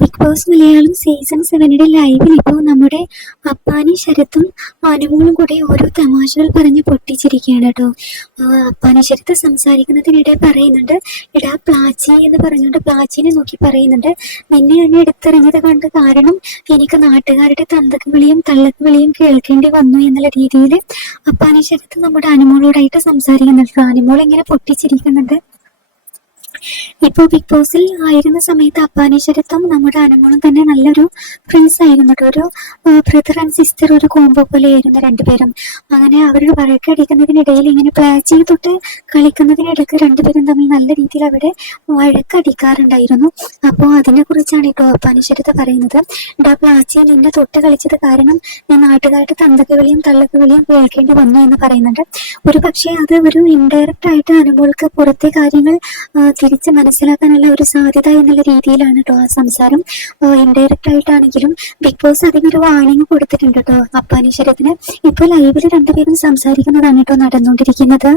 Big boss Malayalam season സെവനിയുടെ ലൈവിൽ ഇപ്പോൾ നമ്മുടെ അപ്പാനി ശരത്തും അനുമോളും കൂടെ ഓരോ തമാശകൾ പറഞ്ഞ് പൊട്ടിച്ചിരിക്കുകയാണ് കേട്ടോ. അപ്പാനി ശരത്ത് സംസാരിക്കുന്നതിനിടെ പറയുന്നുണ്ട് ഇടാ പ്ലാച്ചി എന്ന് പറഞ്ഞുകൊണ്ട് പ്ലാച്ചിനെ നോക്കി പറയുന്നുണ്ട് നിന്നെ തന്നെ എടുത്തെറിഞ്ഞത് കണ്ട് കാരണം എനിക്ക് നാട്ടുകാരുടെ തന്തക്ക് വിളിയും തള്ളക്ക് വിളിയും കേൾക്കേണ്ടി വന്നു എന്നുള്ള രീതിയിൽ അപ്പാനി ശരത്ത് നമ്മുടെ അനുമോളോടായിട്ട് സംസാരിക്കുന്നുണ്ട്. അനുമോൾ ഇങ്ങനെ പൊട്ടിച്ചിരിക്കുന്നുണ്ട്. ഇപ്പൊ ബിഗ് ബോസിൽ ആയിരുന്ന സമയത്ത് അപ്പാനി ശരത്തും നമ്മുടെ അനുമോളും തന്നെ നല്ലൊരു ഫ്രണ്ട്സ് ആയിരുന്നു. ഒരു ബ്രദർ ആൻഡ് സിസ്റ്റർ ഒരു കോംബോ പോലെ ആയിരുന്നു രണ്ടുപേരും. അങ്ങനെ അവരുടെ വഴക്ക് അടിക്കുന്നതിനിടയിൽ ഇങ്ങനെ പ്ലാച്ചി തൊട്ട് കളിക്കുന്നതിനിടയ്ക്ക് രണ്ടുപേരും തമ്മിൽ നല്ല രീതിയിൽ അവിടെ വഴക്കടിക്കാറുണ്ടായിരുന്നു അപ്പോൾ അതിനെ കുറിച്ചാണ് ഇപ്പോൾ ശരത്ത് പറയുന്നത്. ഡാ പ്ലാച്ചിയിൽ എന്നെ തൊട്ട് കളിച്ചത് കാരണം ഞാൻ നാട്ടുകാരുടെ തന്തക്ക് വിളിയും തള്ളക്ക് വിളിയും കേൾക്കേണ്ടി വന്നു എന്ന് പറയുന്നുണ്ട്. ഒരു പക്ഷേ അത് ഒരു ഇൻഡയറക്റ്റ് ആയിട്ട് അനുമോൾക്ക് പുറത്തെ കാര്യങ്ങൾ തിരിച്ച് തിരിച്ച് മനസ്സിലാക്കാനുള്ള ഒരു സാധ്യത എന്നുള്ള രീതിയിലാണ് കേട്ടോ ആ സംസാരം. ഇൻഡയറക്റ്റ് ആയിട്ടാണെങ്കിലും ബിഗ് ബോസ് അതിനൊരു വാണിംഗ് കൊടുത്തിട്ടുണ്ട് കേട്ടോ അപ്പാനീശ്വരത്തിന് ഇപ്പോൾ ലൈവിൽ രണ്ടുപേരും സംസാരിക്കുന്നതാണ് കേട്ടോ നടന്നുകൊണ്ടിരിക്കുന്നത്.